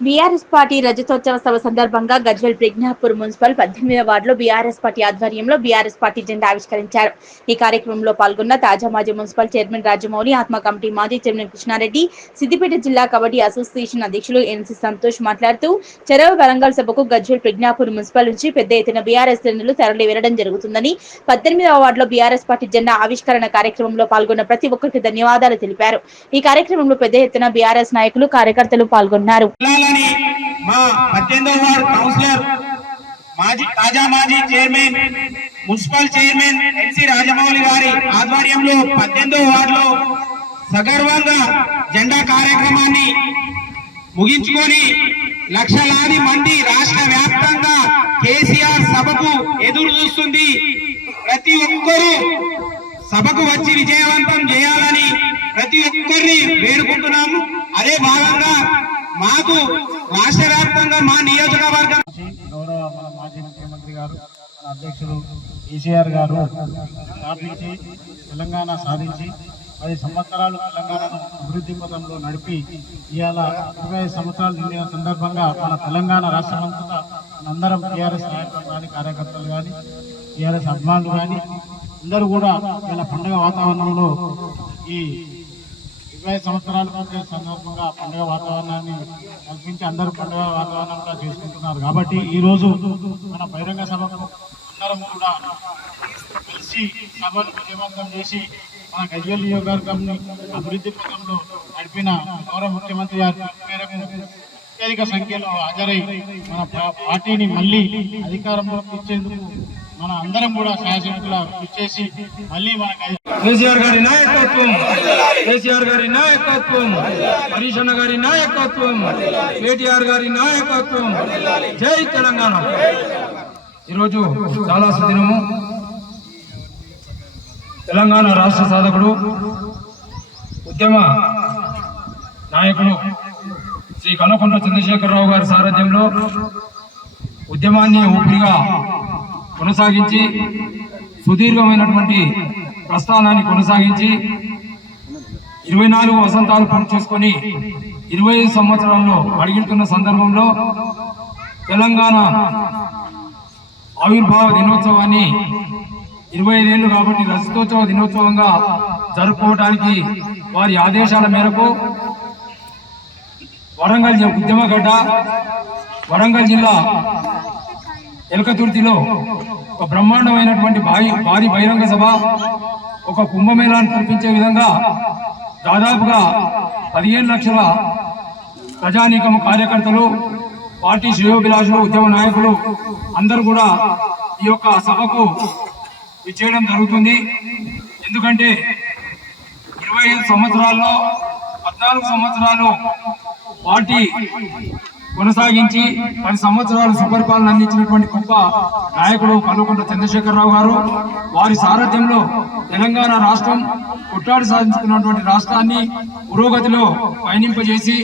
BRS party రజతోత్సవ సభ సందర్భంగా Gajwel Pragnapur municipal 18వ వార్డులో BRS party ఆధ్వర్యంలో బీఆర్ఎస్ పార్టీ జెండా ఆవిష్కరించారు. ఈ కార్యక్రమంలో పాల్గొన్న తాజా మాజీ మున్సిపల్ చైర్మన్ రాజమౌళి, ఆత్మ కమిటీ మాజీ చైర్మన్ కృష్ణారెడ్డి, సిద్దిపేట జిల్లా కబడ్డీ అసోసియేషన్ అధ్యక్షులు ఎన్సీ సంతోష్ మాట్లాడుతూ చెరవ వరంగల్ సభకు గజ్వేల్ ప్రజ్ఞాపూర్ మున్సిపల్ నుంచి పెద్ద ఎత్తున బీఆర్ఎస్ శ్రేణులు తరలి వెళ్లడం జరుగుతుందని, 18వ వార్డులో బీఆర్ఎస్ పార్టీ జెండా ఆవిష్కరణ కార్యక్రమంలో పాల్గొన్న ప్రతి ఒక్కరికి ధన్యవాదాలు తెలిపారు. ఈ కార్యక్రమంలో పెద్ద ఎత్తున బీఆర్ఎస్ నాయకులు, కార్యకర్తలు పాల్గొన్నారు. మా 18వ వార్డు కౌన్సిలర్ తాజా మాజీ chairman municipal chairman NC Rajamouli గారి ఆధ్వర్యంలో 18వ వార్డులో సగర్వంగా జెండా కార్యక్రమాన్ని ముగించుకొని లక్షలాది మంది రాష్ట్ర వ్యాప్తంగా కేసీఆర్ సభకు ఎదురు చూస్తుంది. ప్రతి ఒక్కరూ సభకు వచ్చి విజయవంతం చేయాలని ప్రతి ఒక్కరిని వేడుకుంటున్నాము. అదే భాగంగా మాకు రాష్ట్ర వ్యాప్తంగా మా నియోజకవర్గం గౌరవ మన మాజీ ముఖ్యమంత్రి గారు, మన అధ్యక్షులు కేసీఆర్ గారు స్థాపించి తెలంగాణ సాధించి 10 సంవత్సరాలు తెలంగాణను అభివృద్ధి పథంలో నడిపి ఇవాళ 25 సంవత్సరాలు నిండిన సందర్భంగా మన తెలంగాణ రాష్ట్రమంతటా మనందరం టీఆర్ఎస్ నాయకులు కానీ, కార్యకర్తలు కానీ, టీఆర్ఎస్ అభిమానులు కానీ అందరూ కూడా ఇలా పండుగ వాతావరణంలో ఈ 25 సంవత్సరాల సందర్భంగా పండుగ వాతావరణాన్ని కల్పించి అందరూ పండుగ వాతావరణంగా చేసుకుంటున్నారు. కాబట్టి ఈరోజు మన బహిరంగ సభకు అందరం కూడా కలిసి సభను విజయవంతం చేసి మన గజ్వేల్ నియోజకవర్గంని అభివృద్ధి పథంలో నడిపిన గౌరవ ముఖ్యమంత్రి గారి మేరకు అత్యధిక సంఖ్యలో హాజరై మన పార్టీని మళ్ళీ అధికారంలోకి ఇచ్చేందుకు మన అందరం కూడా సహాయశక్తులా ఇచ్చేసి మళ్ళీ మన కేసీఆర్ గారి నాయకత్వం, కేసీఆర్ గారి నాయకత్వం, హరీష్ అన్న గారి నాయకత్వం, కేటీఆర్ గారి నాయకత్వం. జై తెలంగాణ. ఈరోజు చాలా సుదినము. తెలంగాణ రాష్ట్ర సాధకుడు, ఉద్యమ నాయకుడు శ్రీ కల్వకుంట్ల చంద్రశేఖరరావు గారి సారథ్యంలో ఉద్యమాన్ని ఊపిరిగా కొనసాగించి సుదీర్ఘమైనటువంటి ప్రస్థానాన్ని కొనసాగించి 24 వసంతాలు పూర్తి చేసుకొని 25 సంవత్సరాల్లో అడుగుతున్న సందర్భంలో తెలంగాణ ఆవిర్భావ దినోత్సవాన్ని 25 ఏళ్ళు కాబట్టి రజతోత్సవ దినోత్సవంగా జరుపుకోవడానికి వారి ఆదేశాల మేరకు వరంగల్ ఉద్యమగడ్డ, వరంగల్ జిల్లా ఎలకతుర్తిలో ఒక బ్రహ్మాండమైనటువంటి భారీ బహిరంగ సభ, ఒక కుంభమేళాన్ని కల్పించే విధంగా దాదాపుగా 15 లక్షల ప్రజానీకము, కార్యకర్తలు, పార్టీ శ్రేయోభిలాషులు, ఉద్యమ నాయకులు అందరూ కూడా ఈ యొక్క సభకు విచ్చేయడం జరుగుతుంది. ఎందుకంటే 25 సంవత్సరాల్లో 14 సంవత్సరాలు పార్టీ కొనసాగించి 10 సంవత్సరాలు సుపరిపాలన అందించినటువంటి గొప్ప నాయకుడు కల్వకుంట్ల చంద్రశేఖరరావు గారు, వారి సారథ్యంలో తెలంగాణ రాష్ట్రం కొట్లాడి సాధించుకున్నటువంటి రాష్ట్రాన్ని పురోగతిలో పయనింపజేసి